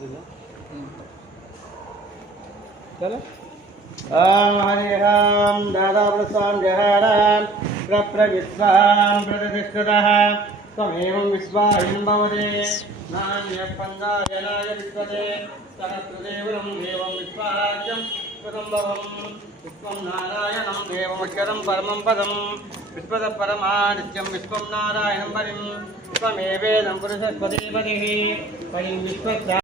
चलो ओम हरि ओम दादा प्रसाद जहाराम प्रप्रविश्वाम प्रतिष्ठितः त्वमेवं विश्वायं भवते नान्यपन्दायनाय विद्महे सहस्रदेवं देवं विश्वाख्यं प्रदम्भवं विश्वं नारायणं देवमक्षरं परमं पदं विश्वतः परमा नित्यं विश्वं नारायणं परिं त्वमेवेदं पुरुषस्पतिपतिः परिं विश्वस्य